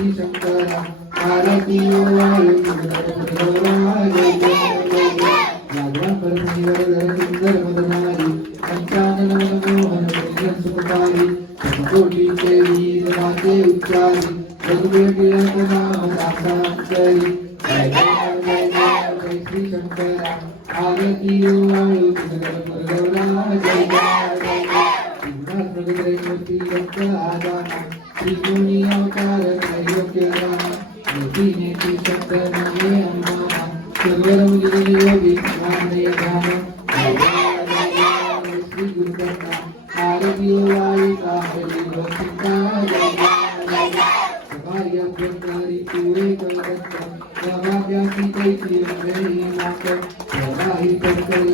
श्री शंकर आरती वायु जय जय राजा परमेश्वर धर सुंदर मदनारी पंचानन मनमोहन परिजन सुखकारी कोटि के वीर माते उच्चारी रघुवीर नाम दासांतरी जय जय श्री शंकर आरती वायु जय जय मूर्ति आदाना श्री मुनि अवतार नेति नेति शंकर नामे अनुमाना सुंदर मुनि योगी नामे ध्यान श्री गुरु करना आरती वायु हरि भक्ता हमारी अंतरी पूरे कलकत्ता व्यासी कैसी रंगई माता ही पंकज